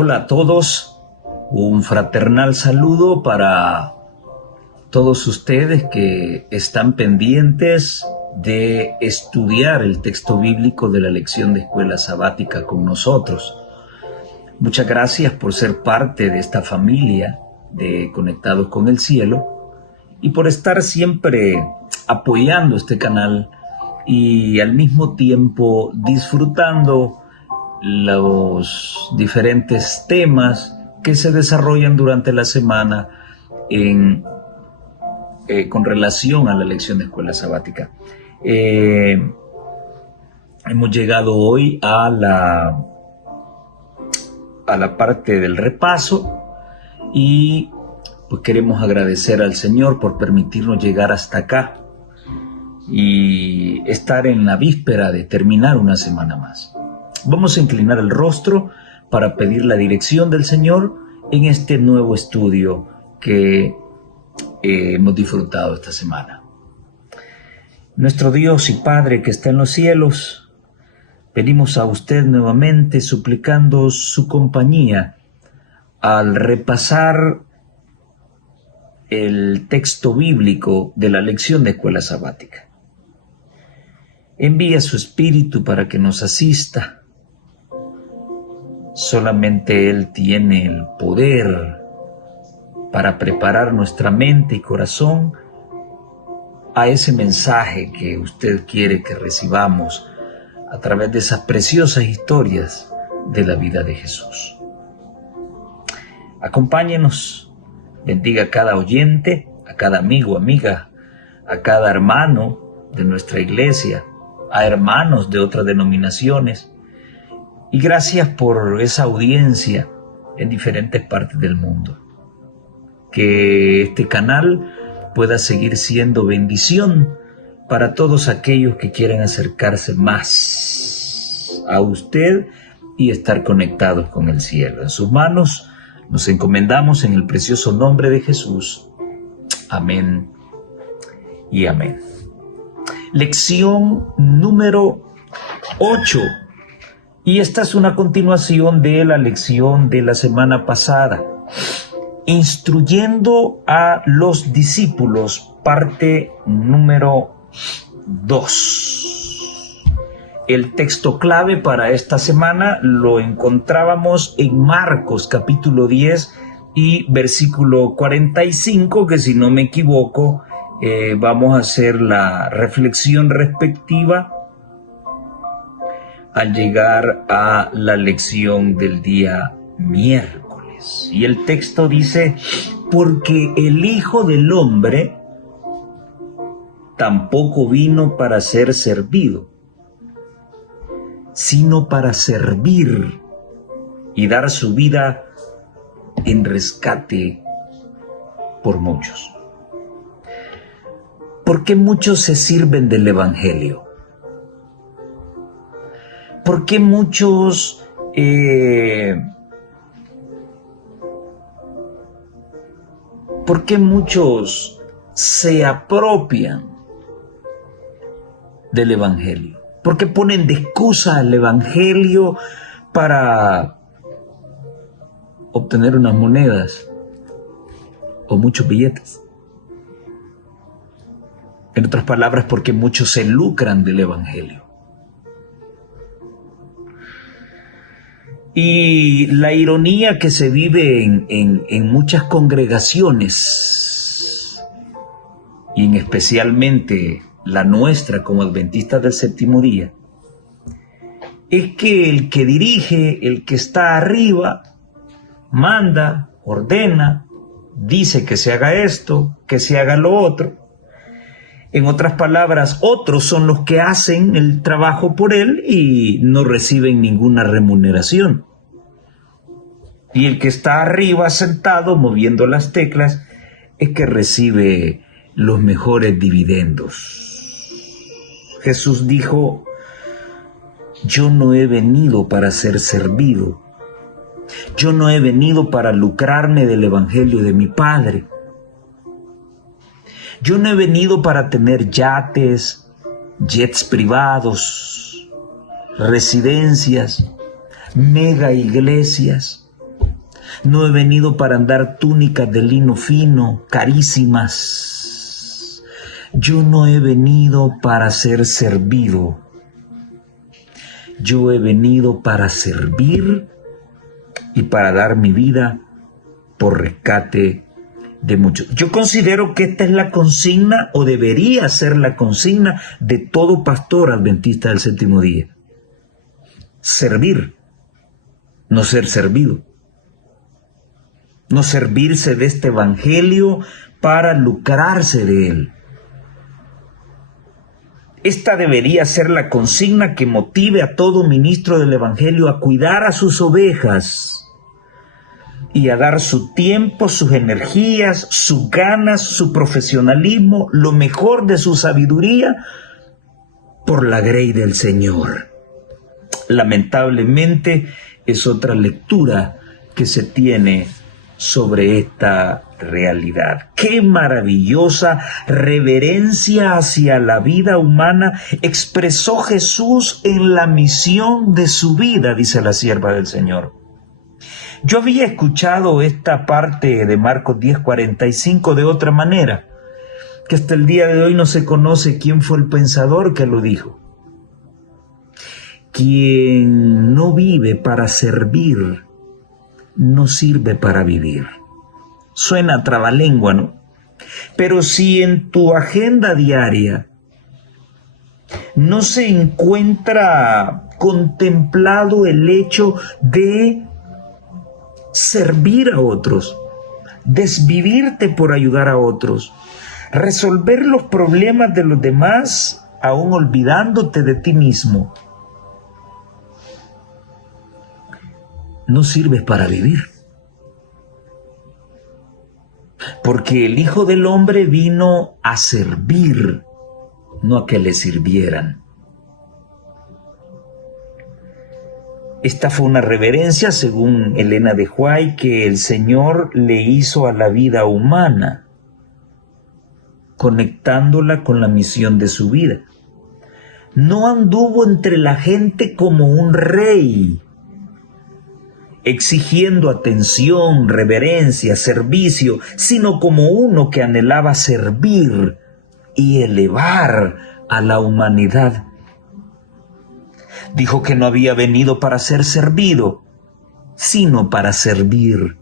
Hola a todos, un fraternal saludo para todos ustedes que están pendientes de estudiar el texto bíblico de la lección de escuela sabática con nosotros. Muchas gracias por ser parte de esta familia de Conectados con el Cielo y por estar siempre apoyando este canal y al mismo tiempo disfrutando los diferentes temas que se desarrollan durante la semana con relación a la lección de escuela sabática. Hemos llegado hoy a la parte del repaso y pues queremos agradecer al Señor por permitirnos llegar hasta acá y estar en la víspera de terminar una semana más. Vamos a inclinar el rostro para pedir la dirección del Señor en este nuevo estudio que hemos disfrutado esta semana. Nuestro Dios y Padre que está en los cielos, venimos a usted nuevamente suplicando su compañía al repasar el texto bíblico de la lección de escuela sabática. Envía su Espíritu para que nos asista. Solamente Él tiene el poder para preparar nuestra mente y corazón a ese mensaje que usted quiere que recibamos a través de esas preciosas historias de la vida de Jesús. Acompáñenos, bendiga a cada oyente, a cada amigo, amiga, a cada hermano de nuestra iglesia, a hermanos de otras denominaciones, y gracias por esa audiencia en diferentes partes del mundo. Que este canal pueda seguir siendo bendición para todos aquellos que quieren acercarse más a usted y estar conectados con el cielo. En sus manos nos encomendamos en el precioso nombre de Jesús. Amén y amén. Lección número 8. Y esta es una continuación de la lección de la semana pasada. Instruyendo a los discípulos, parte número 2. El texto clave para esta semana lo encontrábamos en Marcos capítulo 10 y versículo 45, que si no me equivoco, vamos a hacer la reflexión respectiva al llegar a la lección del día miércoles. Y el texto dice: porque el Hijo del Hombre tampoco vino para ser servido, sino para servir y dar su vida en rescate por muchos. ¿Por qué muchos se sirven del Evangelio? ¿Por qué muchos se apropian del Evangelio? ¿Por qué ponen de excusa al Evangelio para obtener unas monedas o muchos billetes? En otras palabras, porque muchos se lucran del Evangelio. Y la ironía que se vive en muchas congregaciones, y en especialmente la nuestra como adventistas del séptimo día, es que el que dirige, el que está arriba, manda, ordena, dice que se haga esto, que se haga lo otro. En otras palabras, otros son los que hacen el trabajo por él y no reciben ninguna remuneración. Y el que está arriba sentado moviendo las teclas es que recibe los mejores dividendos. Jesús dijo: yo no he venido para ser servido. Yo no he venido para lucrarme del evangelio de mi Padre. Yo no he venido para tener yates, jets privados, residencias, mega iglesias. No he venido para andar túnicas de lino fino, carísimas. Yo no he venido para ser servido. Yo he venido para servir y para dar mi vida por rescate de muchos. Yo considero que esta es la consigna, o debería ser la consigna, de todo pastor adventista del séptimo día. Servir, no ser servido. No servirse de este evangelio para lucrarse de él. Esta debería ser la consigna que motive a todo ministro del evangelio a cuidar a sus ovejas y a dar su tiempo, sus energías, sus ganas, su profesionalismo, lo mejor de su sabiduría por la grey del Señor. Lamentablemente es otra lectura que se tiene sobre esta realidad. ¡Qué maravillosa reverencia hacia la vida humana expresó Jesús en la misión de su vida!, dice la sierva del Señor. Yo había escuchado esta parte de Marcos 10:45 de otra manera, que hasta el día de hoy no se conoce quién fue el pensador que lo dijo. Quien no vive para servir, no sirve para vivir. Suena trabalengua, ¿no? Pero si en tu agenda diaria no se encuentra contemplado el hecho de servir a otros, desvivirte por ayudar a otros, resolver los problemas de los demás, aún olvidándote de ti mismo, no sirves para vivir. Porque el Hijo del Hombre vino a servir, no a que le sirvieran. Esta fue una reverencia, según Elena de White, que el Señor le hizo a la vida humana, conectándola con la misión de su vida. No anduvo entre la gente como un rey, exigiendo atención, reverencia, servicio, sino como uno que anhelaba servir y elevar a la humanidad. Dijo que no había venido para ser servido, sino para servir.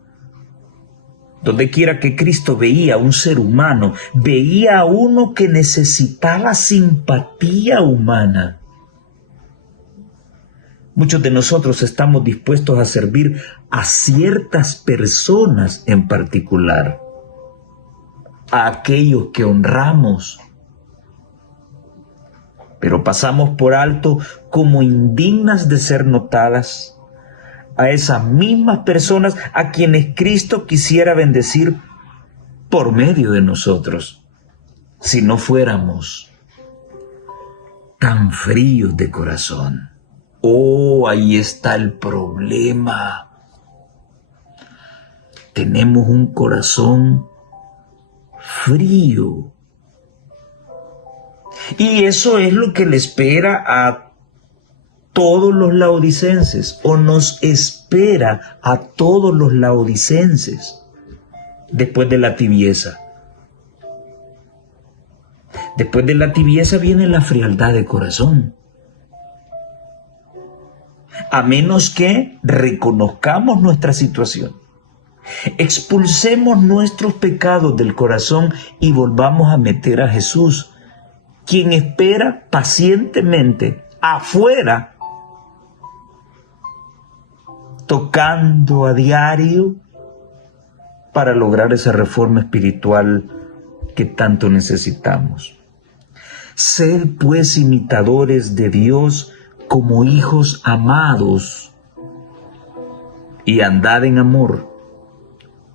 Donde quiera que Cristo veía a un ser humano, veía a uno que necesitaba simpatía humana. Muchos de nosotros estamos dispuestos a servir a ciertas personas en particular, a aquellos que honramos, pero pasamos por alto, como indignas de ser notadas, a esas mismas personas a quienes Cristo quisiera bendecir por medio de nosotros, si no fuéramos tan fríos de corazón. Oh, ahí está el problema. Tenemos un corazón frío. Y eso es lo que le espera a todos los laodicenses, o nos espera a todos los laodicenses después de la tibieza. Después de la tibieza viene la frialdad de corazón. A menos que reconozcamos nuestra situación, expulsemos nuestros pecados del corazón y volvamos a meter a Jesús, quien espera pacientemente afuera, tocando a diario para lograr esa reforma espiritual que tanto necesitamos. Sed pues imitadores de Dios como hijos amados, y andad en amor,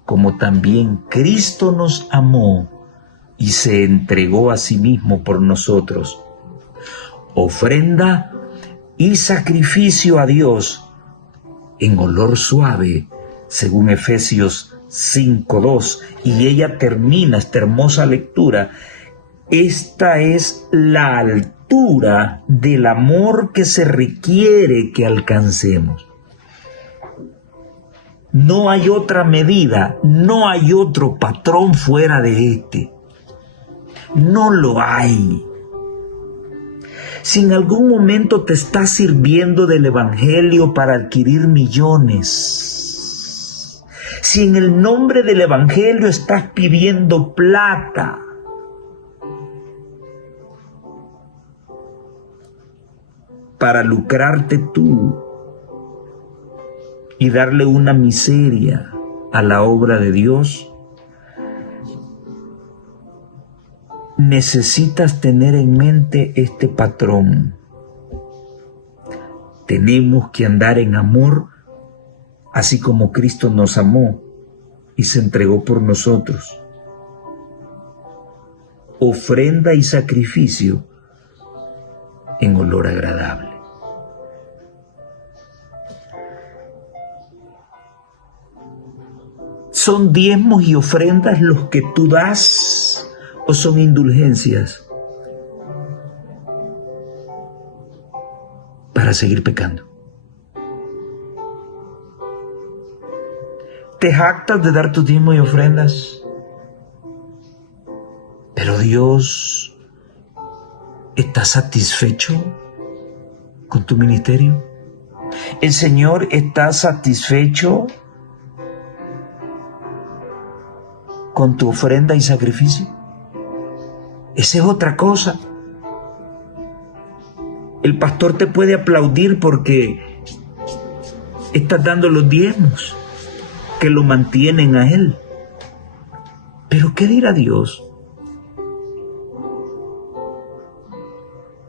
como también Cristo nos amó y se entregó a sí mismo por nosotros, ofrenda y sacrificio a Dios en olor suave, según Efesios 5:2, y ella termina esta hermosa lectura. Esta es la altura del amor que se requiere que alcancemos. No hay otra medida, no hay otro patrón fuera de este. No lo hay. Si en algún momento te estás sirviendo del Evangelio para adquirir millones, si en el nombre del Evangelio estás pidiendo plata, para lucrarte tú y darle una miseria a la obra de Dios, necesitas tener en mente este patrón. Tenemos que andar en amor, así como Cristo nos amó y se entregó por nosotros. Ofrenda y sacrificio en olor agradable. ¿Son diezmos y ofrendas los que tú das o son indulgencias para seguir pecando? ¿Te jactas de dar tus diezmos y ofrendas? Pero Dios está satisfecho con tu ministerio. ¿El Señor está satisfecho con tu ofrenda y sacrificio? Esa es otra cosa. El pastor te puede aplaudir porque estás dando los diezmos que lo mantienen a él. Pero ¿qué dirá Dios?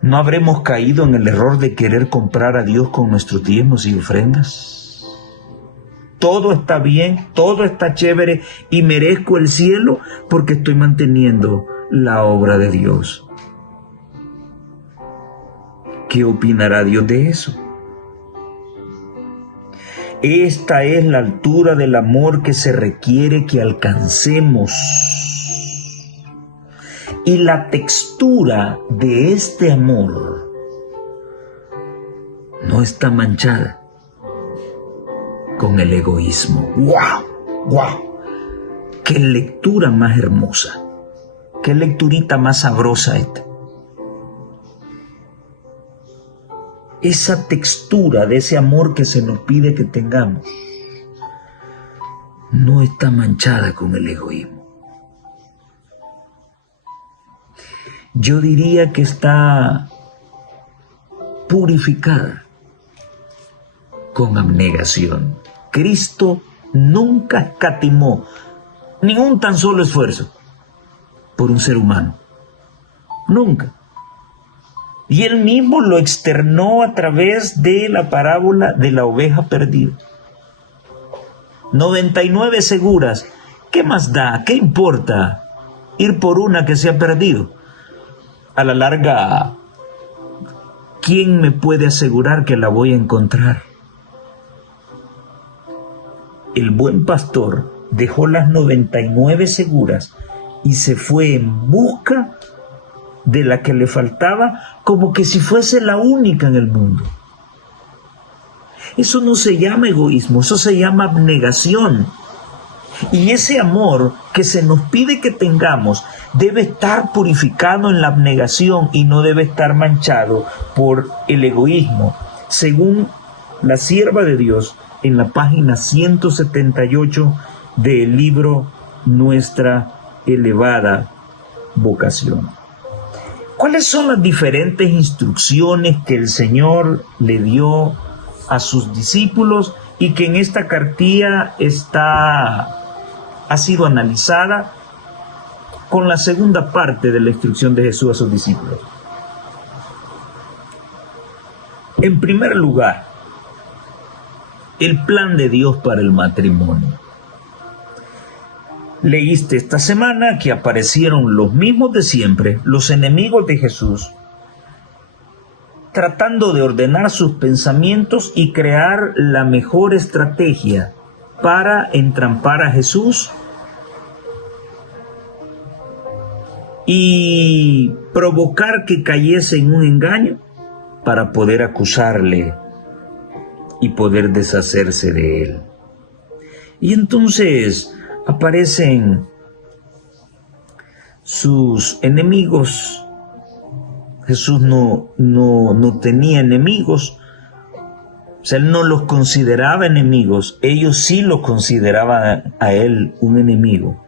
¿No habremos caído en el error de querer comprar a Dios con nuestros diezmos y ofrendas? Todo está bien, todo está chévere y merezco el cielo porque estoy manteniendo la obra de Dios. ¿Qué opinará Dios de eso? Esta es la altura del amor que se requiere que alcancemos. Y la textura de este amor no está manchada con el egoísmo. ¡Wow! ¡Wow! ¡Qué lectura más hermosa! ¡Qué lecturita más sabrosa esta! Esa textura de ese amor que se nos pide que tengamos no está manchada con el egoísmo. Yo diría que está purificada con abnegación. Cristo nunca escatimó ni un tan solo esfuerzo por un ser humano. Nunca. Y él mismo lo externó a través de la parábola de la oveja perdida. 99 seguras. ¿Qué más da? ¿Qué importa ir por una que se ha perdido? A la larga, ¿quién me puede asegurar que la voy a encontrar? El buen pastor dejó las 99 seguras y se fue en busca de la que le faltaba, como que si fuese la única en el mundo. Eso no se llama egoísmo, eso se llama abnegación. Y ese amor que se nos pide que tengamos debe estar purificado en la abnegación y no debe estar manchado por el egoísmo, según la sierva de Dios en la página 178 del libro Nuestra Elevada Vocación. ¿Cuáles son las diferentes instrucciones que el Señor le dio a sus discípulos y que en esta cartilla ha sido analizada con la segunda parte de la instrucción de Jesús a sus discípulos? En primer lugar, el plan de Dios para el matrimonio. Leíste esta semana que aparecieron los mismos de siempre, los enemigos de Jesús, tratando de ordenar sus pensamientos y crear la mejor estrategia para entrampar a Jesús y provocar que cayese en un engaño para poder acusarle y poder deshacerse de él. Y entonces aparecen sus enemigos. Jesús no tenía enemigos. O sea, él no los consideraba enemigos. Ellos sí lo consideraban a él un enemigo.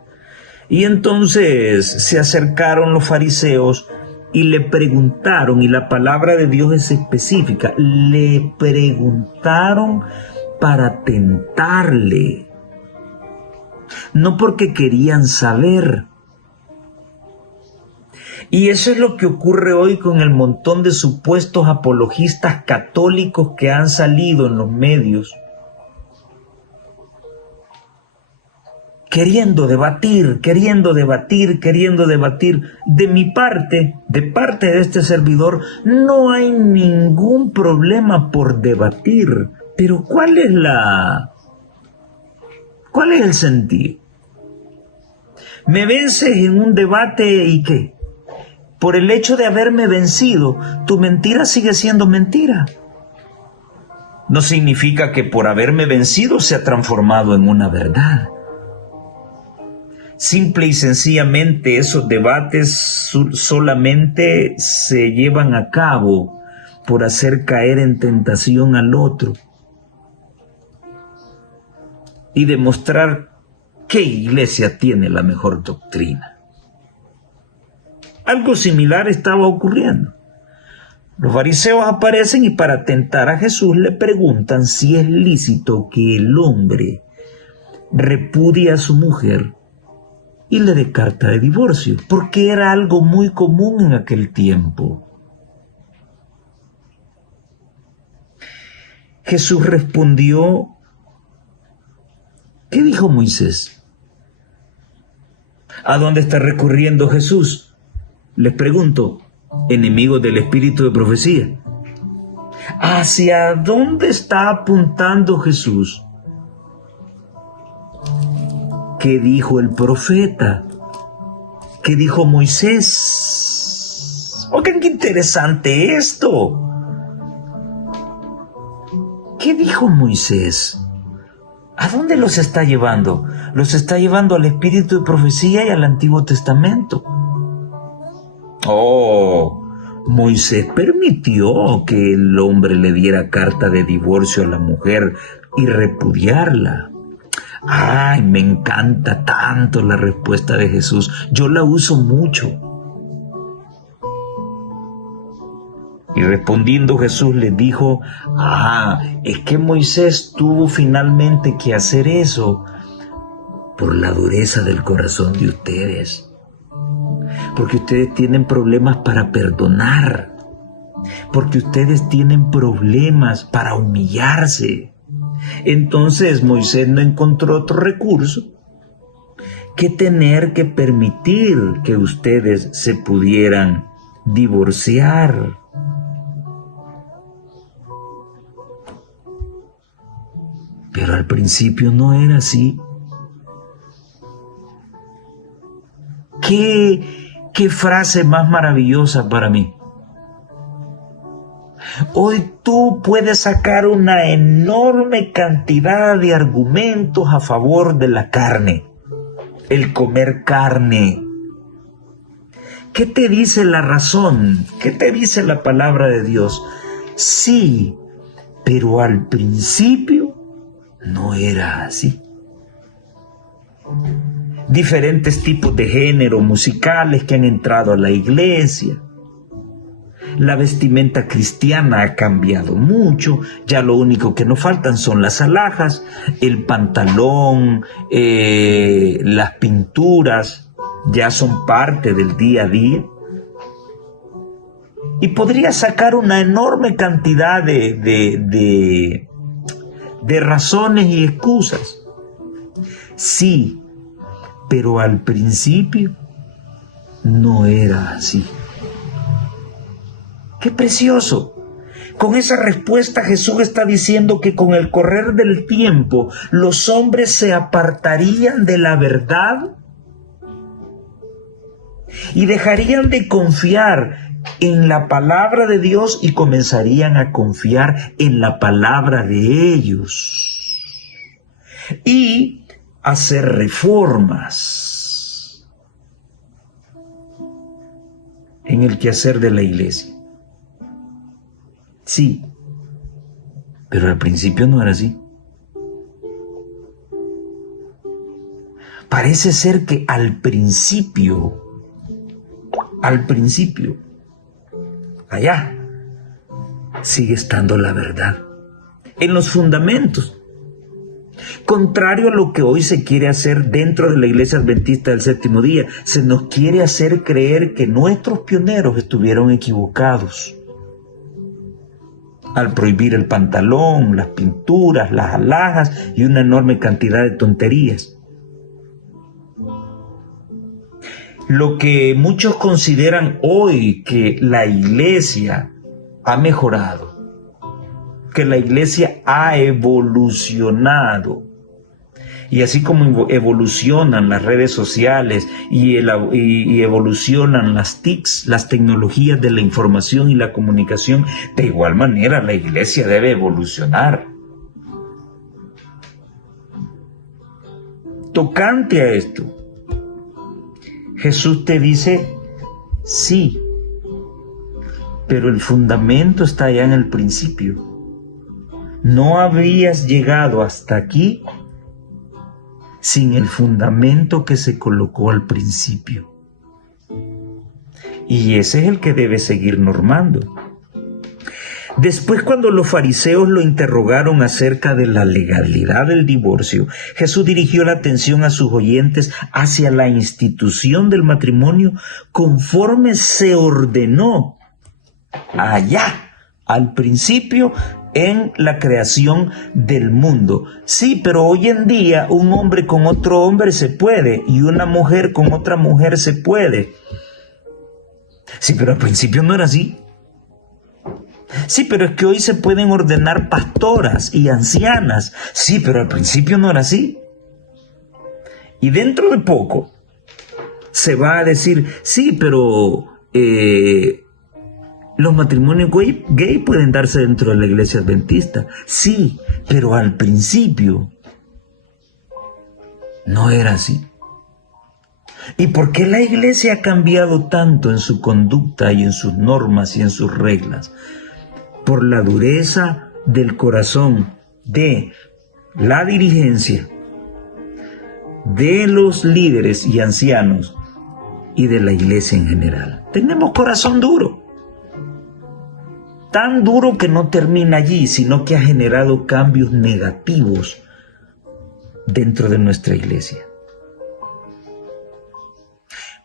Y entonces se acercaron los fariseos y le preguntaron, y la palabra de Dios es específica, le preguntaron para tentarle. No porque querían saber. Y eso es lo que ocurre hoy con el montón de supuestos apologistas católicos que han salido en los medios, queriendo debatir. De mi parte, de parte de este servidor, no hay ningún problema por debatir. Pero ¿cuál es el sentido? Me vences en un debate y ¿qué? Por el hecho de haberme vencido, tu mentira sigue siendo mentira. No significa que por haberme vencido se ha transformado en una verdad. Simple y sencillamente esos debates solamente se llevan a cabo por hacer caer en tentación al otro y demostrar qué iglesia tiene la mejor doctrina. Algo similar estaba ocurriendo. Los fariseos aparecen y para tentar a Jesús le preguntan si es lícito que el hombre repudie a su mujer y le dé carta de divorcio, porque era algo muy común en aquel tiempo. Jesús respondió, ¿qué dijo Moisés? ¿A dónde está recurriendo Jesús? Les pregunto, enemigos del espíritu de profecía. ¿Hacia dónde está apuntando Jesús? ¿Qué dijo el profeta? ¿Qué dijo Moisés? Oigan, qué interesante esto. ¿Qué dijo Moisés? ¿A dónde los está llevando? Los está llevando al espíritu de profecía y al Antiguo Testamento. Moisés permitió que el hombre le diera carta de divorcio a la mujer y repudiarla. Ay, me encanta tanto la respuesta de Jesús. Yo la uso mucho. Y respondiendo Jesús le dijo, es que Moisés tuvo finalmente que hacer eso por la dureza del corazón de ustedes. Porque ustedes tienen problemas para perdonar. Porque ustedes tienen problemas para humillarse. Entonces Moisés no encontró otro recurso que tener que permitir que ustedes se pudieran divorciar. Pero al principio no era así. ¿Qué frase más maravillosa para mí? Hoy tú puedes sacar una enorme cantidad de argumentos a favor de la carne, el comer carne. ¿Qué te dice la razón? ¿Qué te dice la palabra de Dios? Sí, pero al principio no era así. Diferentes tipos de géneros musicales que han entrado a la iglesia. La vestimenta cristiana ha cambiado mucho. Ya lo único que nos faltan son las alhajas, el pantalón, las pinturas, ya son parte del día a día. Y podría sacar una enorme cantidad de razones y excusas. Sí, pero al principio no era así. ¡Qué precioso! Con esa respuesta Jesús está diciendo que con el correr del tiempo los hombres se apartarían de la verdad y dejarían de confiar en la palabra de Dios y comenzarían a confiar en la palabra de ellos. Y hacer reformas en el quehacer de la iglesia. Sí, pero al principio no era así. Parece ser que al principio, allá, sigue estando la verdad, en los fundamentos. Contrario a lo que hoy se quiere hacer dentro de la Iglesia Adventista del Séptimo Día, se nos quiere hacer creer que nuestros pioneros estuvieron equivocados al prohibir el pantalón, las pinturas, las alhajas y una enorme cantidad de tonterías. Lo que muchos consideran hoy que la iglesia ha mejorado, que la iglesia ha evolucionado, y así como evolucionan las redes sociales y evolucionan las TICs, las tecnologías de la información y la comunicación, de igual manera la iglesia debe evolucionar. Tocante a esto, Jesús te dice, sí, pero el fundamento está ya en el principio. No habrías llegado hasta aquí sin el fundamento que se colocó al principio. Y ese es el que debe seguir normando. Después, cuando los fariseos lo interrogaron acerca de la legalidad del divorcio, Jesús dirigió la atención a sus oyentes hacia la institución del matrimonio conforme se ordenó allá, al principio, en la creación del mundo. Sí, pero hoy en día un hombre con otro hombre se puede y una mujer con otra mujer se puede. Sí, pero al principio no era así. Sí, pero es que hoy se pueden ordenar pastoras y ancianas. Sí, pero al principio no era así. Y dentro de poco se va a decir, sí, pero los matrimonios gay pueden darse dentro de la iglesia adventista. Sí, pero al principio no era así. ¿Y por qué la iglesia ha cambiado tanto en su conducta y en sus normas y en sus reglas? Por la dureza del corazón de la dirigencia, de los líderes y ancianos y de la iglesia en general. Tenemos corazón duro. Tan duro que no termina allí, sino que ha generado cambios negativos dentro de nuestra iglesia.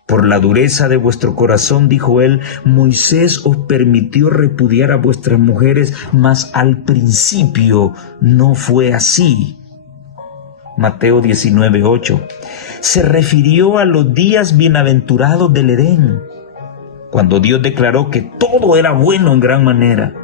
Por la dureza de vuestro corazón, dijo él, Moisés os permitió repudiar a vuestras mujeres, mas al principio no fue así. Mateo 19:8. Se refirió a los días bienaventurados del Edén, cuando Dios declaró que todo era bueno en gran manera.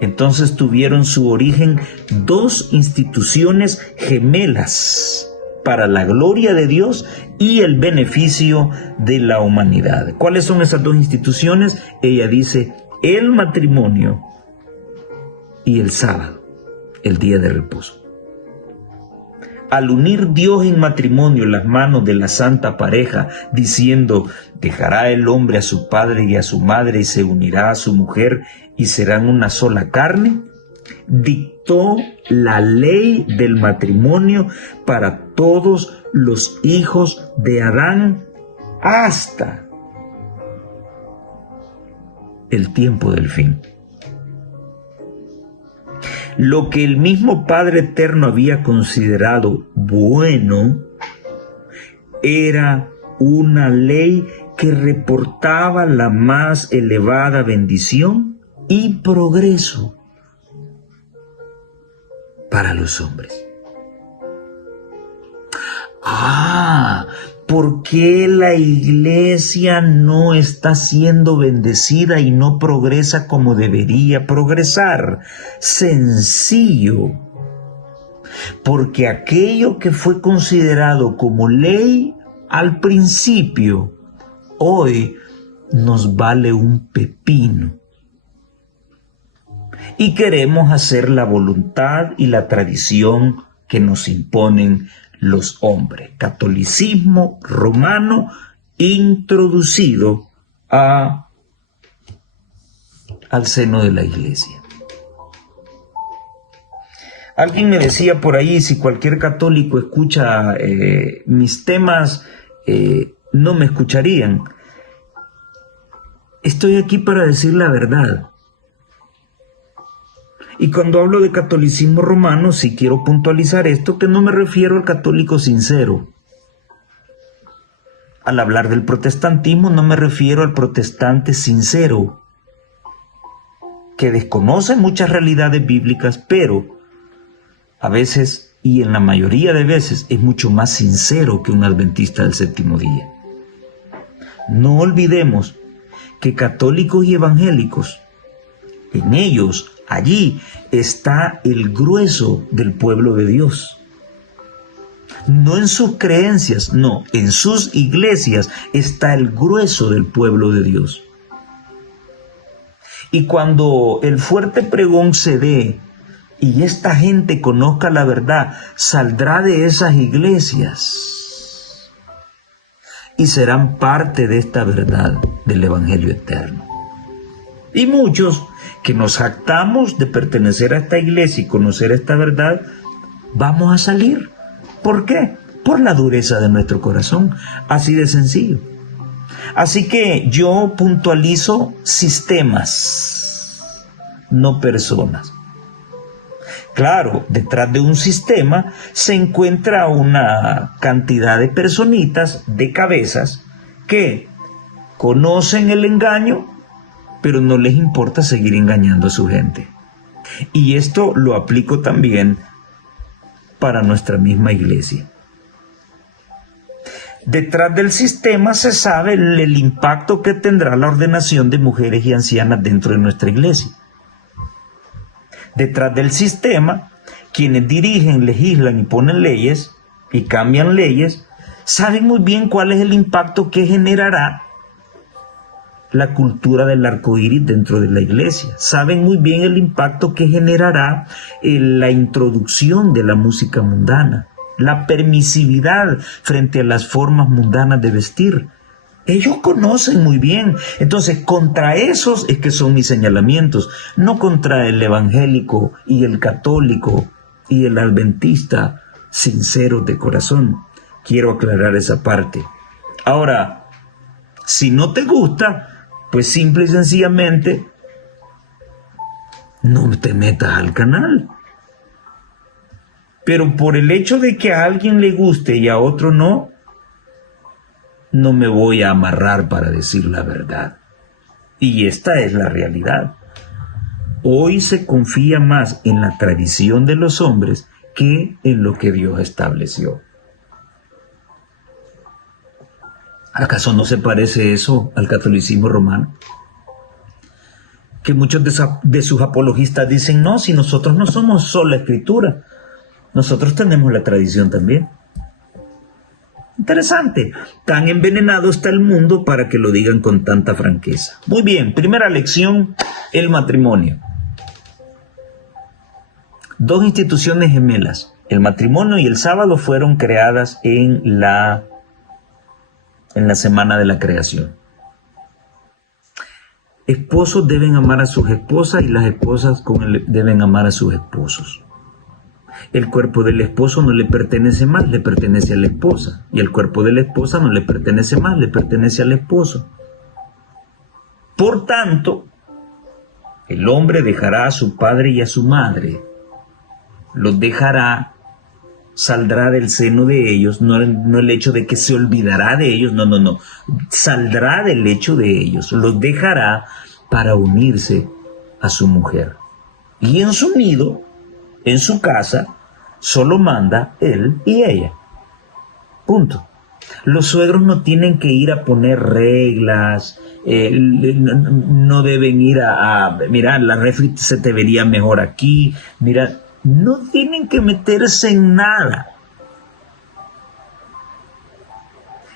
Entonces tuvieron su origen dos instituciones gemelas para la gloria de Dios y el beneficio de la humanidad. ¿Cuáles son esas dos instituciones? Ella dice, el matrimonio y el sábado, el día de reposo. Al unir Dios en matrimonio las manos de la santa pareja, diciendo, dejará el hombre a su padre y a su madre y se unirá a su mujer y serán una sola carne, dictó la ley del matrimonio para todos los hijos de Adán hasta el tiempo del fin. Lo que el mismo Padre Eterno había considerado bueno era una ley que reportaba la más elevada bendición y progreso para los hombres. ¿Por qué la iglesia no está siendo bendecida y no progresa como debería progresar? Sencillo. Porque aquello que fue considerado como ley al principio, hoy nos vale un pepino. Y queremos hacer la voluntad y la tradición que nos imponen los hombres. Catolicismo romano introducido al seno de la iglesia. Alguien me decía por ahí, si cualquier católico escucha mis temas, no me escucharían. Estoy aquí para decir la verdad. Y cuando hablo de catolicismo romano, sí quiero puntualizar esto, que no me refiero al católico sincero. Al hablar del protestantismo no me refiero al protestante sincero, que desconoce muchas realidades bíblicas, pero a veces, y en la mayoría de veces, es mucho más sincero que un adventista del séptimo día. No olvidemos que católicos y evangélicos, en ellos, allí está el grueso del pueblo de Dios. No en sus creencias, no, en sus iglesias está el grueso del pueblo de Dios. Y cuando el fuerte pregón se dé y esta gente conozca la verdad, saldrá de esas iglesias y serán parte de esta verdad del Evangelio eterno. Y muchos que nos jactamos de pertenecer a esta iglesia y conocer esta verdad, vamos a salir. ¿Por qué? Por la dureza de nuestro corazón. Así de sencillo. Así que yo puntualizo sistemas, no personas. Claro, detrás de un sistema se encuentra una cantidad de personitas, de cabezas, que conocen el engaño, pero no les importa seguir engañando a su gente. Y esto lo aplico también para nuestra misma iglesia. Detrás del sistema se sabe el impacto que tendrá la ordenación de mujeres y ancianas dentro de nuestra iglesia. Detrás del sistema, quienes dirigen, legislan y ponen leyes y cambian leyes, saben muy bien cuál es el impacto que generará la cultura del arco iris dentro de la iglesia. Saben muy bien el impacto que generará la introducción de la música mundana, la permisividad frente a las formas mundanas de vestir. Ellos conocen muy bien. Entonces, contra esos es que son mis señalamientos, no contra el evangélico y el católico y el adventista sinceros de corazón. Quiero aclarar esa parte. Ahora, si no te gusta, pues simple y sencillamente no te metas al canal. Pero por el hecho de que a alguien le guste y a otro no, no me voy a amarrar para decir la verdad. Y esta es la realidad. Hoy se confía más en la tradición de los hombres que en lo que Dios estableció. ¿Acaso no se parece eso al catolicismo romano? Que muchos de sus apologistas dicen, no, si nosotros no somos solo la escritura, nosotros tenemos la tradición también. Interesante, tan envenenado está el mundo para que lo digan con tanta franqueza. Muy bien, primera lección, el matrimonio. Dos instituciones gemelas, el matrimonio y el sábado, fueron creadas en la semana de la creación. Esposos deben amar a sus esposas y las esposas deben amar a sus esposos. El cuerpo del esposo no le pertenece más, le pertenece a la esposa. Y el cuerpo de la esposa no le pertenece más, le pertenece al esposo. Por tanto, el hombre dejará a su padre y a su madre. Los dejará, saldrá del seno de ellos, no el hecho de que se olvidará de ellos, no. Saldrá del hecho de ellos, los dejará para unirse a su mujer. Y en su nido, en su casa, solo manda él y ella. Punto. Los suegros no tienen que ir a poner reglas, no deben ir mira, la refri se te vería mejor aquí, mira, no tienen que meterse en nada.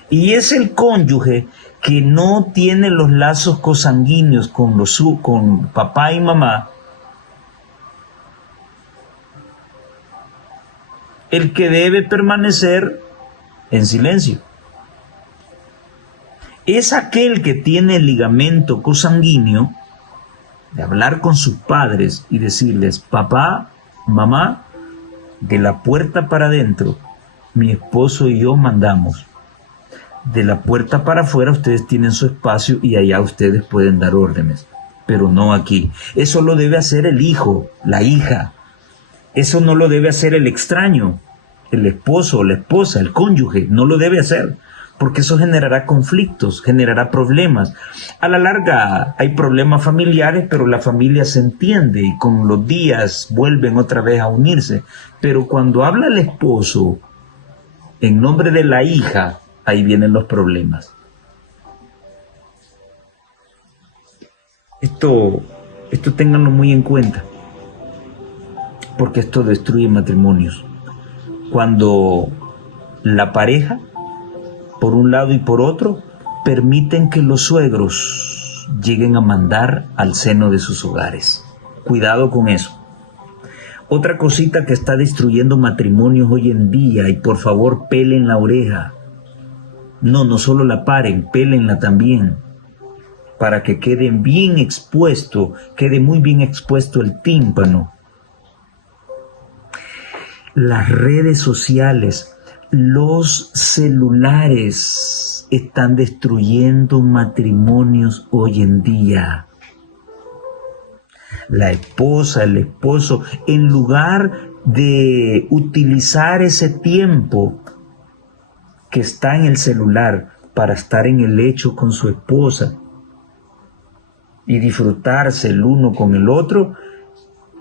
Y es el cónyuge que no tiene los lazos consanguíneos con papá y mamá, el que debe permanecer en silencio. Es aquel que tiene el ligamento consanguíneo de hablar con sus padres y decirles: papá, mamá, de la puerta para adentro, mi esposo y yo mandamos. De la puerta para afuera ustedes tienen su espacio y allá ustedes pueden dar órdenes, pero no aquí. Eso lo debe hacer el hijo, la hija. Eso no lo debe hacer el extraño, el esposo, la esposa, el cónyuge. No lo debe hacer, porque eso generará conflictos, generará problemas. A la larga hay problemas familiares, pero la familia se entiende y con los días vuelven otra vez a unirse. Pero cuando habla el esposo en nombre de la hija, ahí vienen los problemas. Esto ténganlo muy en cuenta, porque esto destruye matrimonios. Cuando la pareja, por un lado y por otro, permiten que los suegros lleguen a mandar al seno de sus hogares. Cuidado con eso. Otra cosita que está destruyendo matrimonios hoy en día, y por favor pelen la oreja. No solo la paren, pélenla también, para que quede muy bien expuesto el tímpano. Las redes sociales, los celulares están destruyendo matrimonios hoy en día. La esposa, el esposo, en lugar de utilizar ese tiempo que está en el celular para estar en el lecho con su esposa y disfrutarse el uno con el otro,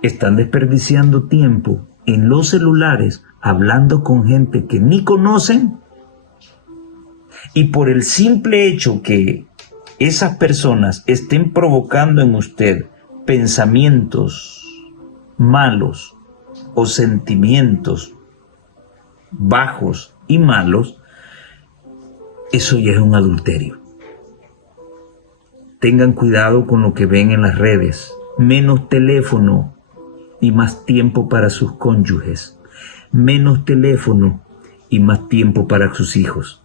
están desperdiciando tiempo en los celulares hablando con gente que ni conocen, y por el simple hecho que esas personas estén provocando en usted pensamientos malos o sentimientos bajos y malos, eso ya es un adulterio. Tengan cuidado con lo que ven en las redes. Menos teléfono y más tiempo para sus cónyuges. Menos teléfono y más tiempo para sus hijos.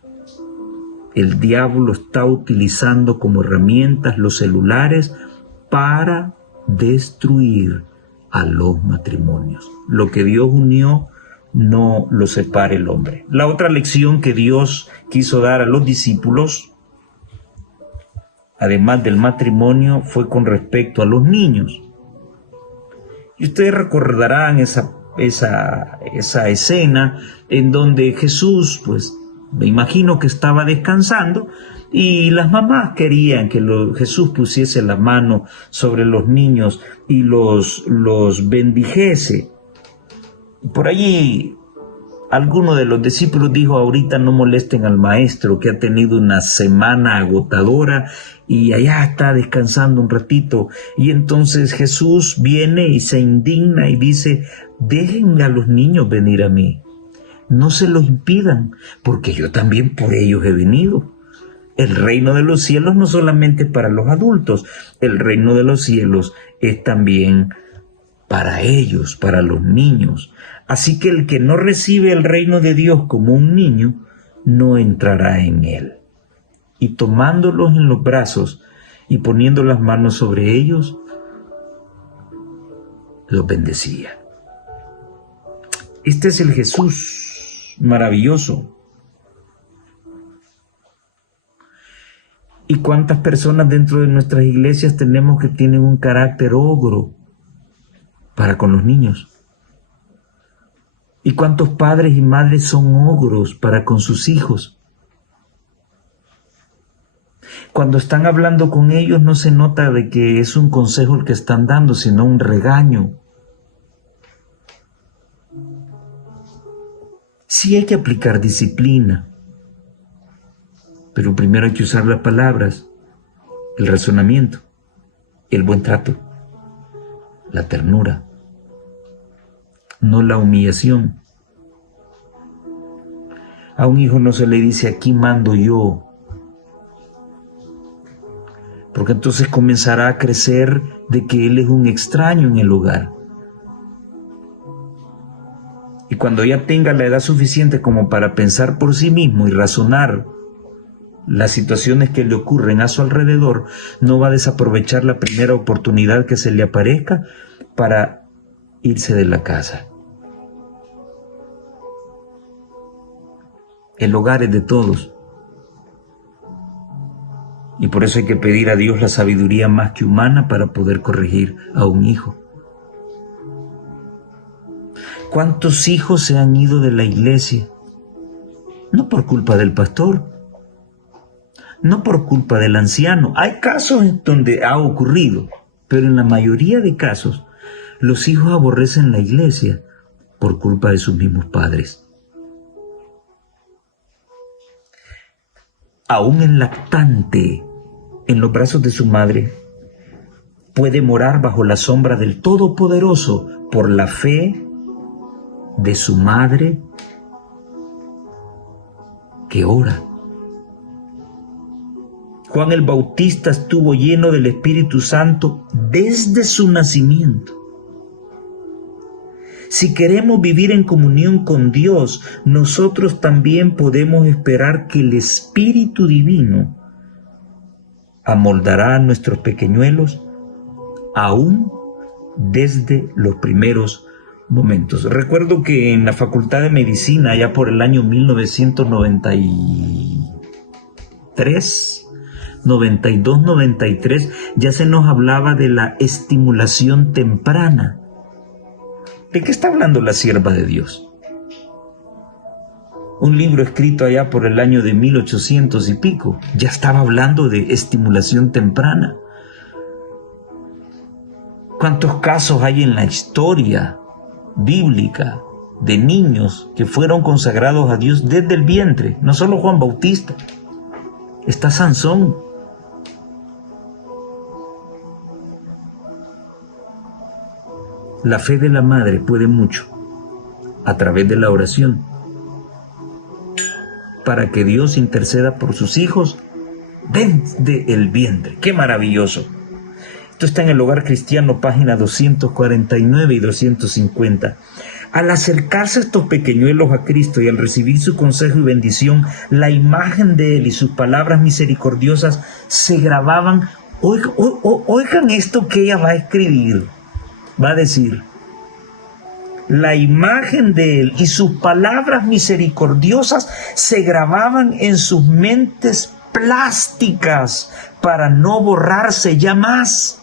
El diablo está utilizando como herramientas los celulares para destruir a los matrimonios. Lo que Dios unió, no lo separe el hombre. La otra lección que Dios quiso dar a los discípulos, además del matrimonio, fue con respecto a los niños. Y ustedes recordarán esa escena en donde Jesús, pues, me imagino que estaba descansando y las mamás querían que Jesús pusiese la mano sobre los niños y los bendijese. Por allí alguno de los discípulos dijo: ahorita no molesten al maestro, que ha tenido una semana agotadora y allá está descansando un ratito. Y entonces Jesús viene y se indigna y dice: dejen a los niños venir a mí, no se los impidan, porque yo también por ellos he venido. El reino de los cielos no solamente para los adultos, el reino de los cielos es también para ellos, para los niños. Así que el que no recibe el reino de Dios como un niño, no entrará en él. Y tomándolos en los brazos y poniendo las manos sobre ellos, los bendecía. Este es el Jesús maravilloso. ¿Y cuántas personas dentro de nuestras iglesias tenemos que tienen un carácter ogro para con los niños? ¿Y cuántos padres y madres son ogros para con sus hijos? Cuando están hablando con ellos no se nota de que es un consejo el que están dando, sino un regaño. Sí hay que aplicar disciplina, pero primero hay que usar las palabras, el razonamiento, el buen trato, la ternura, no la humillación. A un hijo no se le dice: aquí mando yo, porque entonces comenzará a crecer de que él es un extraño en el hogar. Y cuando ya tenga la edad suficiente como para pensar por sí mismo y razonar las situaciones que le ocurren a su alrededor, no va a desaprovechar la primera oportunidad que se le aparezca para irse de la casa. El hogar es de todos. Y por eso hay que pedir a Dios la sabiduría más que humana para poder corregir a un hijo. ¿Cuántos hijos se han ido de la iglesia? No por culpa del pastor, no por culpa del anciano. Hay casos en donde ha ocurrido, pero en la mayoría de casos, los hijos aborrecen la iglesia por culpa de sus mismos padres. Aún el lactante, en los brazos de su madre, puede morar bajo la sombra del Todopoderoso por la fe de su madre que ora. Juan el Bautista estuvo lleno del Espíritu Santo desde su nacimiento. Si queremos vivir en comunión con Dios, nosotros también podemos esperar que el Espíritu Divino amoldará a nuestros pequeñuelos aún desde los primeros momentos. Recuerdo que en la Facultad de Medicina, ya por el año 1993, 92, 93, ya se nos hablaba de la estimulación temprana. ¿De qué está hablando la sierva de Dios? Un libro escrito allá por el año de 1800 y pico, ya estaba hablando de estimulación temprana. ¿Cuántos casos hay en la historia bíblica de niños que fueron consagrados a Dios desde el vientre? No solo Juan Bautista, está Sansón. La fe de la madre puede mucho a través de la oración para que Dios interceda por sus hijos desde el vientre. ¡Qué maravilloso! Esto está en el Hogar Cristiano, página 249 y 250. Al acercarse estos pequeñuelos a Cristo y al recibir su consejo y bendición, la imagen de Él y sus palabras misericordiosas se grababan. Oigan esto que ella va a escribir. Va a decir: la imagen de Él y sus palabras misericordiosas se grababan en sus mentes plásticas para no borrarse ya más.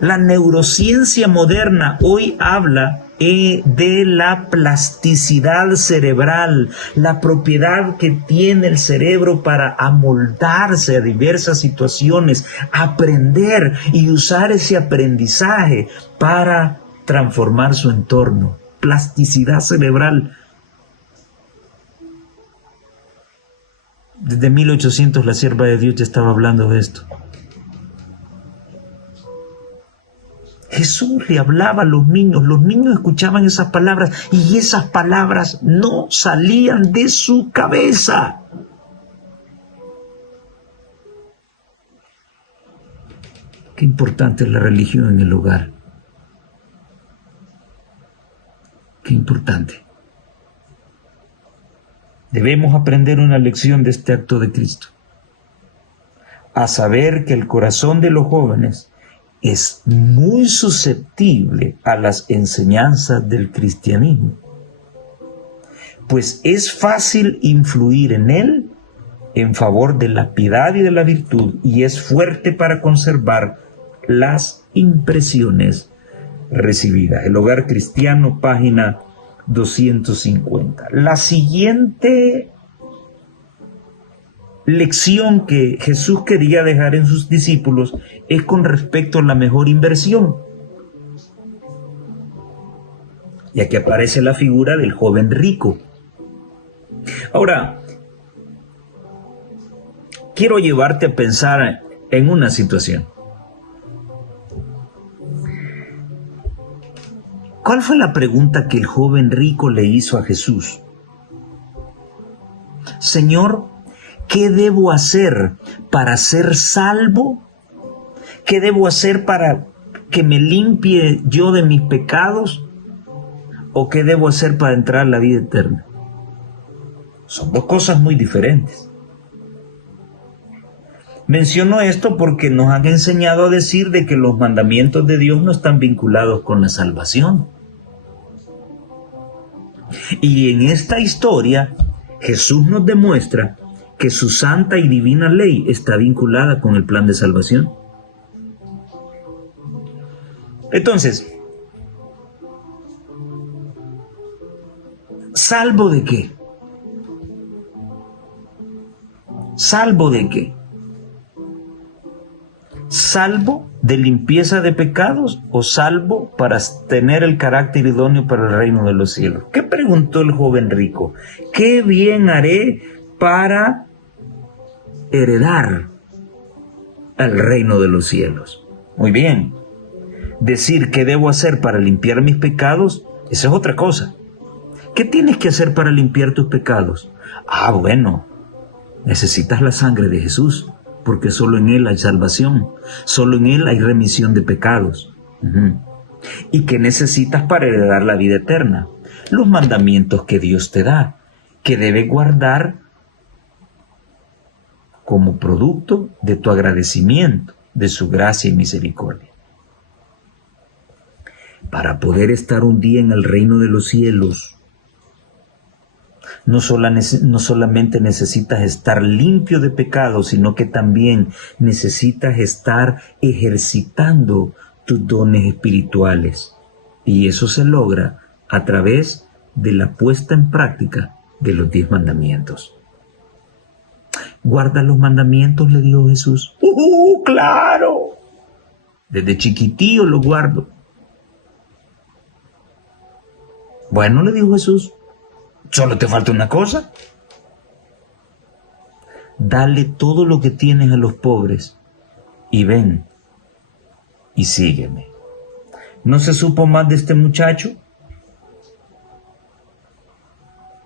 La neurociencia moderna hoy habla de la plasticidad cerebral, la propiedad que tiene el cerebro para amoldarse a diversas situaciones, aprender y usar ese aprendizaje para transformar su entorno. Plasticidad cerebral. Desde 1800 la sierva de Dios ya estaba hablando de esto. Jesús le hablaba a los niños escuchaban esas palabras y esas palabras no salían de su cabeza. Qué importante es la religión en el hogar. Qué importante. Debemos aprender una lección de este acto de Cristo, a saber que el corazón de los jóvenes es muy susceptible a las enseñanzas del cristianismo, pues es fácil influir en él en favor de la piedad y de la virtud, y es fuerte para conservar las impresiones recibidas. El Hogar Cristiano, página 250. La siguiente lección que Jesús quería dejar en sus discípulos es con respecto a la mejor inversión. Y aquí aparece la figura del joven rico. Ahora, quiero llevarte a pensar en una situación. ¿Cuál fue la pregunta que el joven rico le hizo a Jesús? Señor, ¿qué debo hacer para ser salvo? ¿Qué debo hacer para que me limpie yo de mis pecados? ¿O qué debo hacer para entrar a la vida eterna? Son dos cosas muy diferentes. Menciono esto porque nos han enseñado a decir de que los mandamientos de Dios no están vinculados con la salvación. Y en esta historia, Jesús nos demuestra que su santa y divina ley está vinculada con el plan de salvación. Entonces, ¿salvo de qué? ¿Salvo de qué? ¿Salvo de limpieza de pecados o salvo para tener el carácter idóneo para el reino de los cielos? ¿Qué preguntó el joven rico? ¿Qué bien haré para heredar el reino de los cielos? Muy bien. Decir qué debo hacer para limpiar mis pecados, esa es otra cosa. ¿Qué tienes que hacer para limpiar tus pecados? Bueno, necesitas la sangre de Jesús, porque solo en Él hay salvación, solo en Él hay remisión de pecados. ¿Y qué necesitas para heredar la vida eterna? Los mandamientos que Dios te da, que debes guardar como producto de tu agradecimiento, de su gracia y misericordia. Para poder estar un día en el reino de los cielos, no solamente necesitas estar limpio de pecado, sino que también necesitas estar ejercitando tus dones espirituales. Y eso se logra a través de la puesta en práctica de los 10 mandamientos. ¿Guarda los mandamientos?, le dijo Jesús. ¡Claro! Desde chiquitillo los guardo. Bueno, le dijo Jesús, solo te falta una cosa. Dale todo lo que tienes a los pobres y ven y sígueme. ¿No se supo más de este muchacho?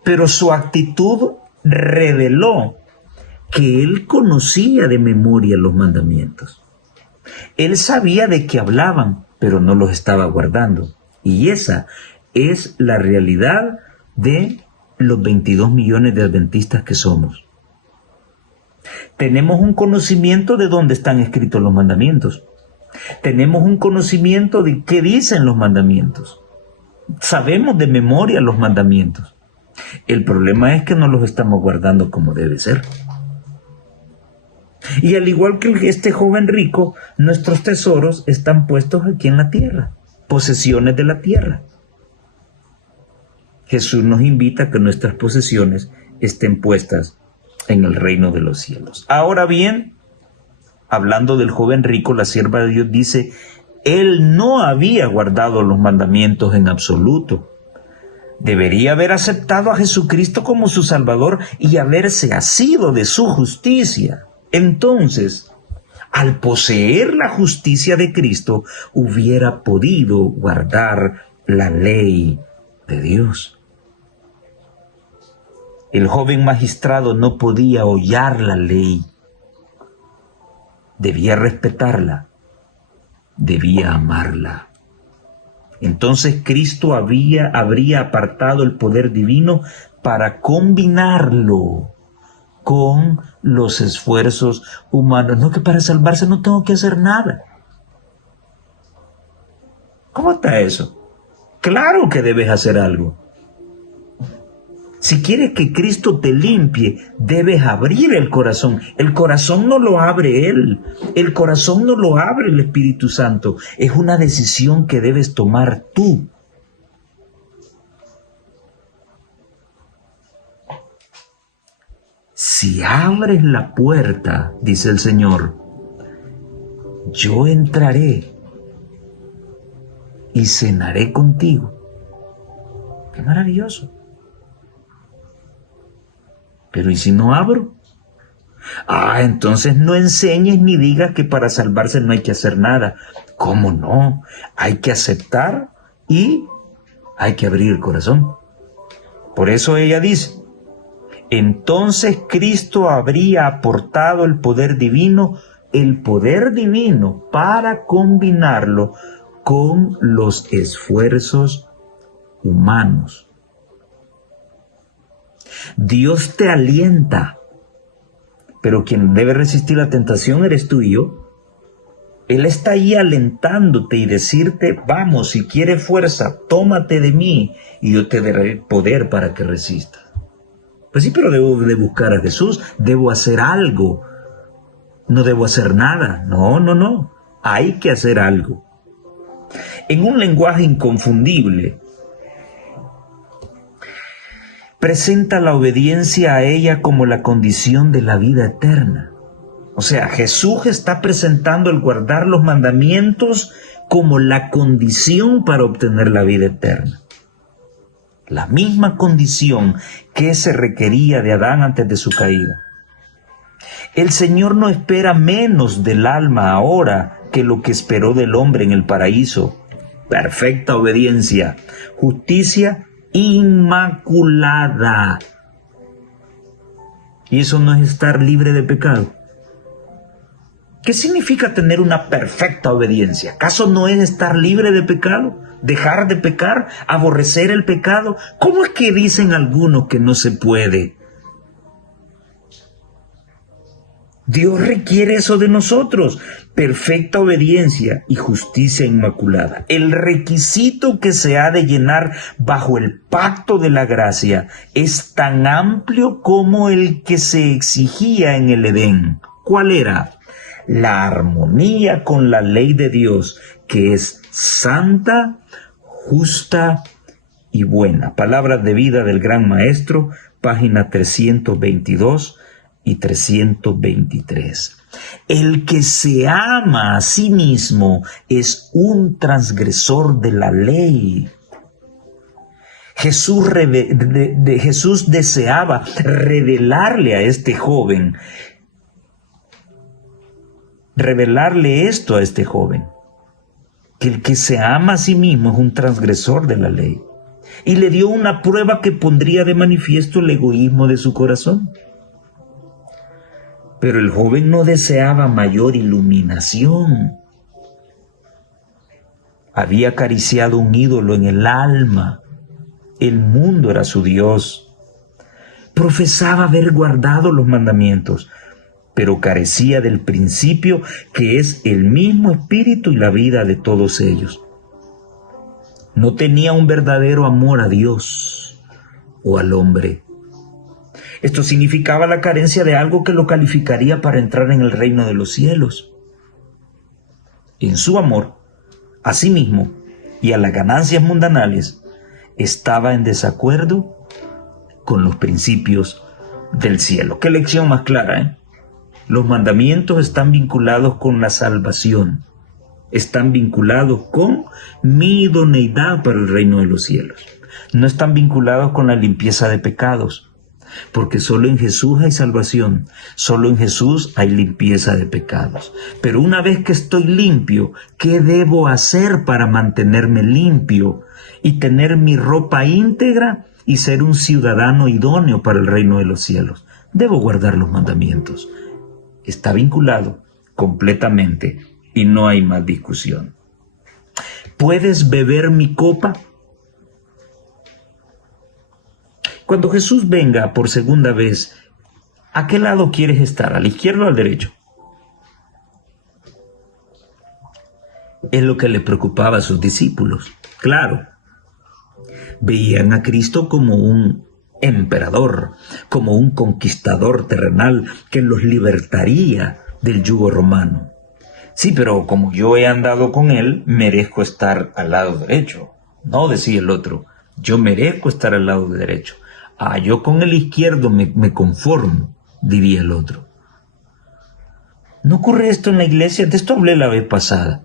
Pero su actitud reveló que él conocía de memoria los mandamientos. Él sabía de qué hablaban, pero no los estaba guardando. Y esa es la realidad de los 22 millones de adventistas que somos. Tenemos un conocimiento de dónde están escritos los mandamientos. Tenemos un conocimiento de qué dicen los mandamientos. Sabemos de memoria los mandamientos. El problema es que no los estamos guardando como debe ser. Y al igual que este joven rico, nuestros tesoros están puestos aquí en la tierra, posesiones de la tierra. Jesús nos invita a que nuestras posesiones estén puestas en el reino de los cielos. Ahora bien, hablando del joven rico, la sierva de Dios dice, él no había guardado los mandamientos en absoluto. Debería haber aceptado a Jesucristo como su Salvador y haberse asido de su justicia. Entonces, al poseer la justicia de Cristo, hubiera podido guardar la ley de Dios. El joven magistrado no podía hollar la ley. Debía respetarla, debía amarla. Entonces Cristo habría apartado el poder divino para combinarlo con los esfuerzos humanos. No, que para salvarse no tengo que hacer nada. ¿Cómo está eso? Claro que debes hacer algo. Si quieres que Cristo te limpie, debes abrir el corazón. El corazón no lo abre Él. El corazón no lo abre el Espíritu Santo. Es una decisión que debes tomar tú. Si abres la puerta, dice el Señor, yo entraré y cenaré contigo. ¡Qué maravilloso! Pero ¿y si no abro? Entonces no enseñes ni digas que para salvarse no hay que hacer nada. ¿Cómo no? Hay que aceptar y hay que abrir el corazón. Por eso ella dice, entonces Cristo habría aportado el poder divino para combinarlo con los esfuerzos humanos. Dios te alienta, pero quien debe resistir la tentación eres tú y yo. Él está ahí alentándote y decirte, vamos, si quieres fuerza, tómate de mí y yo te daré poder para que resistas. Pues sí, pero debo de buscar a Jesús, debo hacer algo, no debo hacer nada. No, hay que hacer algo. En un lenguaje inconfundible, presenta la obediencia a ella como la condición de la vida eterna. O sea, Jesús está presentando el guardar los mandamientos como la condición para obtener la vida eterna. La misma condición que se requería de Adán antes de su caída. El Señor no espera menos del alma ahora que lo que esperó del hombre en el paraíso. Perfecta obediencia, justicia inmaculada. ¿Y eso no es estar libre de pecado? ¿Qué significa tener una perfecta obediencia? ¿Acaso no es estar libre de pecado? ¿Dejar de pecar? ¿Aborrecer el pecado? ¿Cómo es que dicen algunos que no se puede? Dios requiere eso de nosotros, perfecta obediencia y justicia inmaculada. El requisito que se ha de llenar bajo el pacto de la gracia es tan amplio como el que se exigía en el Edén. ¿Cuál era? La armonía con la ley de Dios, que es santa, justa y buena. Palabras de vida del Gran Maestro, página 322 y 323. El que se ama a sí mismo es un transgresor de la ley. Jesús deseaba revelarle a este joven, revelarle esto a este joven, que el que se ama a sí mismo es un transgresor de la ley. Y le dio una prueba que pondría de manifiesto el egoísmo de su corazón. Pero el joven no deseaba mayor iluminación. Había acariciado un ídolo en el alma. El mundo era su Dios. Profesaba haber guardado los mandamientos, pero carecía del principio que es el mismo espíritu y la vida de todos ellos. No tenía un verdadero amor a Dios o al hombre. Esto significaba la carencia de algo que lo calificaría para entrar en el reino de los cielos. En su amor a sí mismo y a las ganancias mundanales, estaba en desacuerdo con los principios del cielo. Qué lección más clara, ¿eh? Los mandamientos están vinculados con la salvación, están vinculados con mi idoneidad para el reino de los cielos. No están vinculados con la limpieza de pecados, porque solo en Jesús hay salvación, solo en Jesús hay limpieza de pecados. Pero una vez que estoy limpio, ¿qué debo hacer para mantenerme limpio y tener mi ropa íntegra y ser un ciudadano idóneo para el reino de los cielos? Debo guardar los mandamientos. Está vinculado completamente y no hay más discusión. ¿Puedes beber mi copa? Cuando Jesús venga por segunda vez, ¿a qué lado quieres estar? ¿A la izquierda o al derecho? Es lo que le preocupaba a sus discípulos. Claro, veían a Cristo como un emperador, como un conquistador terrenal que los libertaría del yugo romano. Sí, pero como yo he andado con él, merezco estar al lado derecho. No, decía el otro, yo merezco estar al lado derecho. Yo con el izquierdo me conformo, diría el otro. ¿No ocurre esto en la iglesia? De esto hablé la vez pasada.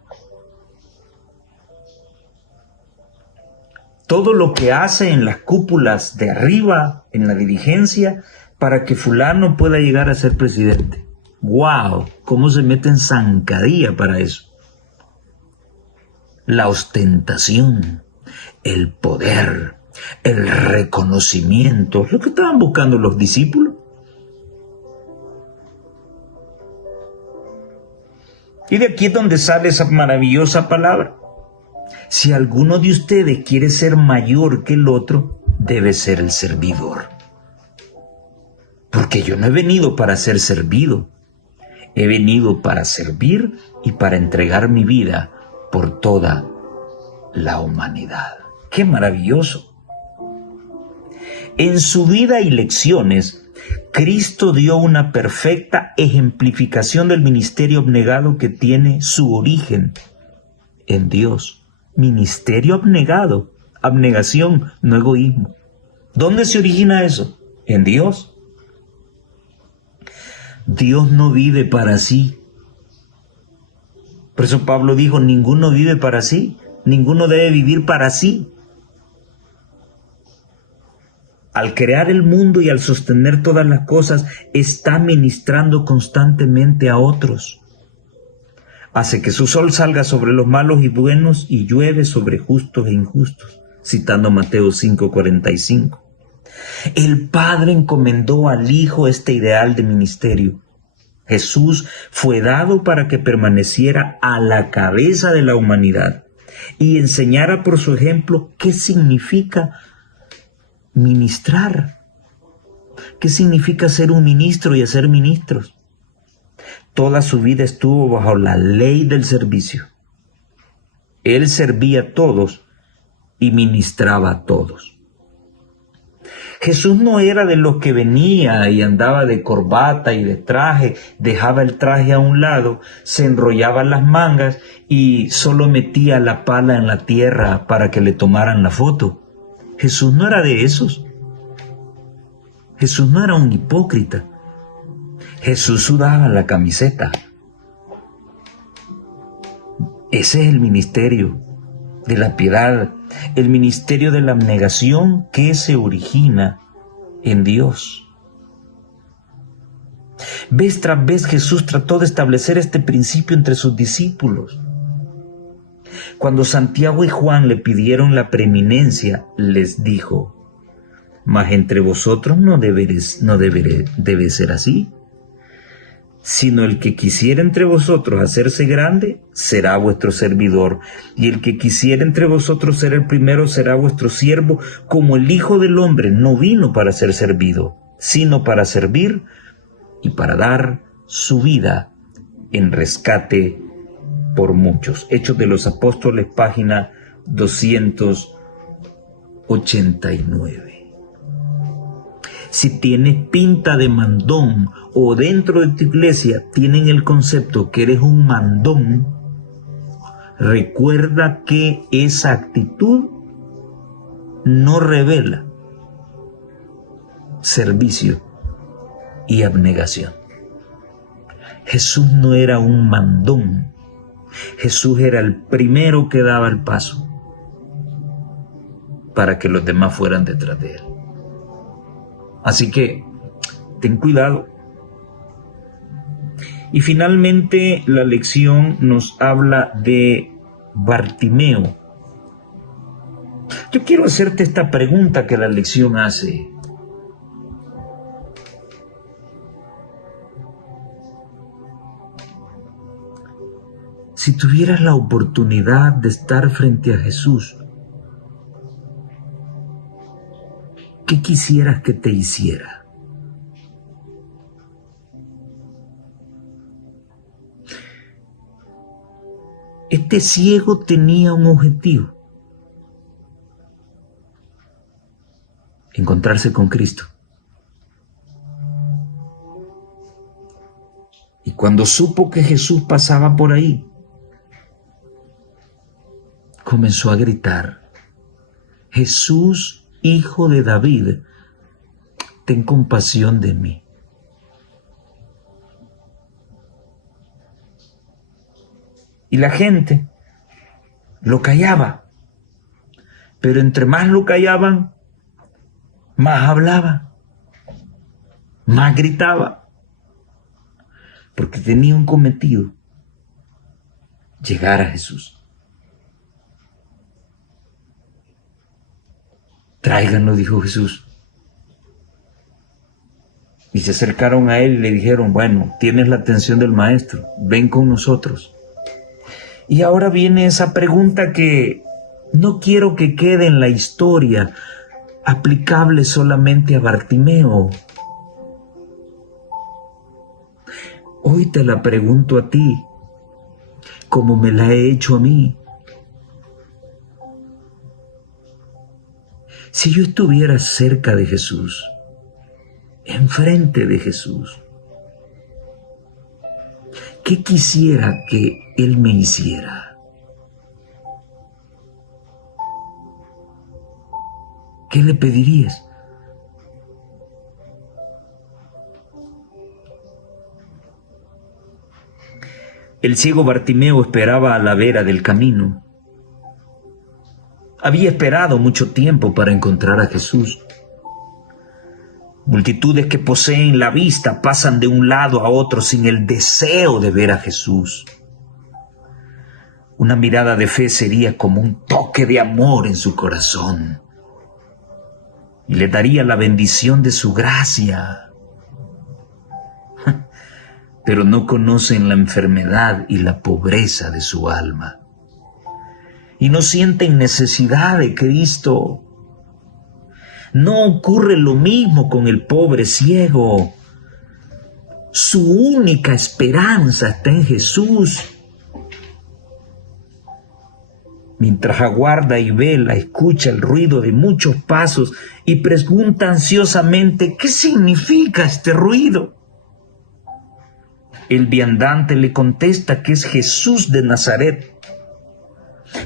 Todo lo que hace en las cúpulas de arriba, en la dirigencia, para que fulano pueda llegar a ser presidente. ¡Wow! ¿Cómo se mete en zancadilla para eso? La ostentación, el poder, el reconocimiento, lo que estaban buscando los discípulos. Y de aquí es donde sale esa maravillosa palabra. Si alguno de ustedes quiere ser mayor que el otro, debe ser el servidor. Porque yo no he venido para ser servido. He venido para servir y para entregar mi vida por toda la humanidad. ¡Qué maravilloso! En su vida y lecciones, Cristo dio una perfecta ejemplificación del ministerio abnegado que tiene su origen en Dios. Ministerio abnegado, abnegación, no egoísmo. ¿Dónde se origina eso? En Dios. Dios no vive para sí. Por eso Pablo dijo, ninguno vive para sí, ninguno debe vivir para sí. Al crear el mundo y al sostener todas las cosas, está ministrando constantemente a otros. Hace que su sol salga sobre los malos y buenos y llueve sobre justos e injustos, citando Mateo 5:45. El Padre encomendó al Hijo este ideal de ministerio. Jesús fue dado para que permaneciera a la cabeza de la humanidad y enseñara por su ejemplo qué significa ministrar, qué significa ser un ministro y hacer ministros. Toda su vida estuvo bajo la ley del servicio. Él servía a todos y ministraba a todos. Jesús no era de los que venía y andaba de corbata y de traje, dejaba el traje a un lado, se enrollaba las mangas y solo metía la pala en la tierra para que le tomaran la foto. Jesús no era de esos. Jesús no era un hipócrita. Jesús sudaba la camiseta. Ese es el ministerio de la piedad, el ministerio de la abnegación que se origina en Dios. Vez tras vez Jesús trató de establecer este principio entre sus discípulos. Cuando Santiago y Juan le pidieron la preeminencia, les dijo, mas entre vosotros no debe ser así, sino el que quisiera entre vosotros hacerse grande, será vuestro servidor, y el que quisiera entre vosotros ser el primero, será vuestro siervo, como el Hijo del Hombre no vino para ser servido, sino para servir y para dar su vida en rescate por muchos. Hechos de los Apóstoles, página 289. Si tienes pinta de mandón o dentro de tu iglesia tienen el concepto que eres un mandón, recuerda que esa actitud no revela servicio y abnegación. Jesús no era un mandón. Jesús era el primero que daba el paso para que los demás fueran detrás de él. Así que ten cuidado. Y finalmente la lección nos habla de Bartimeo. Yo quiero hacerte esta pregunta que la lección hace. Si tuvieras la oportunidad de estar frente a Jesús, ¿qué quisieras que te hiciera? Este ciego tenía un objetivo: encontrarse con Cristo. Y cuando supo que Jesús pasaba por ahí, comenzó a gritar: Jesús, Hijo de David, ten compasión de mí. Y la gente lo callaba, pero entre más lo callaban, más hablaba, más gritaba, porque tenía un cometido: llegar a Jesús. Tráiganlo, dijo Jesús. Y se acercaron a él y le dijeron: bueno, tienes la atención del maestro, ven con nosotros. Y ahora viene esa pregunta que no quiero que quede en la historia, aplicable solamente a Bartimeo. Hoy te la pregunto a ti, como me la he hecho a mí. Si yo estuviera cerca de Jesús, enfrente de Jesús, ¿qué quisiera que Él me hiciera? ¿Qué le pedirías? El ciego Bartimeo esperaba a la vera del camino. Había esperado mucho tiempo para encontrar a Jesús. Multitudes que poseen la vista pasan de un lado a otro sin el deseo de ver a Jesús. Una mirada de fe sería como un toque de amor en su corazón y le daría la bendición de su gracia. Pero no conocen la enfermedad y la pobreza de su alma y no sienten necesidad de Cristo. No ocurre lo mismo con el pobre ciego. Su única esperanza está en Jesús. Mientras aguarda y vela, escucha el ruido de muchos pasos y pregunta ansiosamente, ¿qué significa este ruido? El viandante le contesta que es Jesús de Nazaret.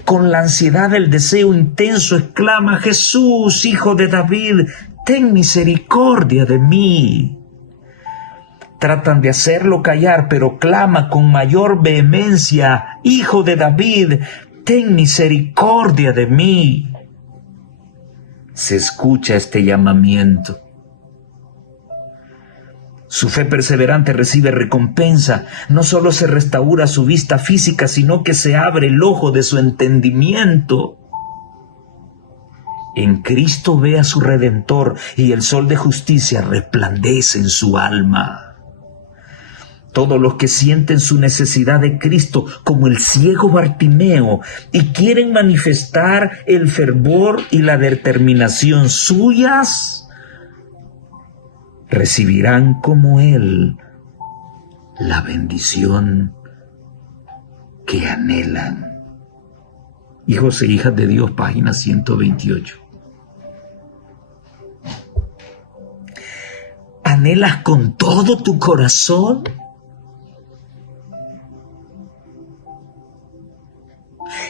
Con la ansiedad del deseo intenso exclama, Jesús, hijo de David, ten misericordia de mí. Tratan de hacerlo callar, pero clama con mayor vehemencia, hijo de David, ten misericordia de mí. Se escucha este llamamiento. Su fe perseverante recibe recompensa. No solo se restaura su vista física, sino que se abre el ojo de su entendimiento. En Cristo ve a su Redentor y el sol de justicia resplandece en su alma. Todos los que sienten su necesidad de Cristo, como el ciego Bartimeo, y quieren manifestar el fervor y la determinación suyas, recibirán como Él la bendición que anhelan. Hijos e hijas de Dios, página 128. ¿Anhelas con todo tu corazón?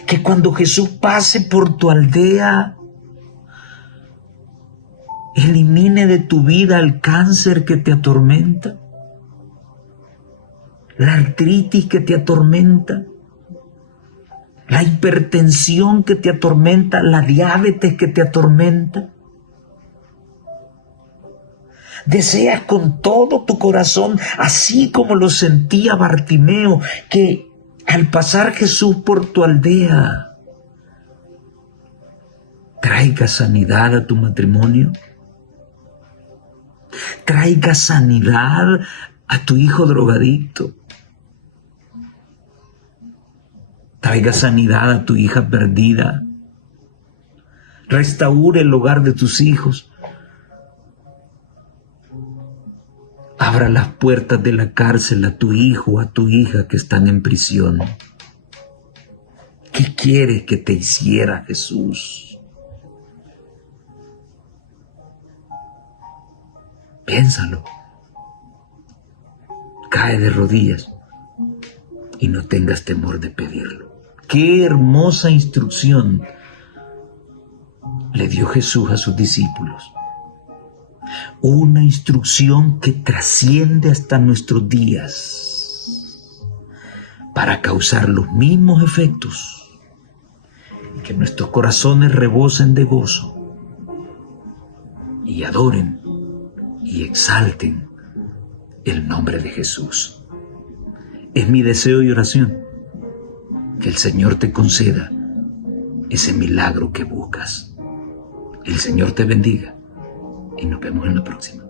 Que cuando Jesús pase por tu aldea, elimine de tu vida el cáncer que te atormenta, la artritis que te atormenta, la hipertensión que te atormenta, la diabetes que te atormenta. Deseas con todo tu corazón, así como lo sentía Bartimeo, que al pasar Jesús por tu aldea, traiga sanidad a tu matrimonio, traiga sanidad a tu hijo drogadicto, traiga sanidad a tu hija perdida, restaure el hogar de tus hijos, abra las puertas de la cárcel a tu hijo o a tu hija que están en prisión. ¿Qué quieres que te hiciera Jesús? Piénsalo. Cae de rodillas y no tengas temor de pedirlo. Qué hermosa instrucción le dio Jesús a sus discípulos. Una instrucción que trasciende hasta nuestros días para causar los mismos efectos y que nuestros corazones rebosen de gozo y adoren y exalten el nombre de Jesús. Es mi deseo y oración que el Señor te conceda ese milagro que buscas. El Señor te bendiga y nos vemos en la próxima.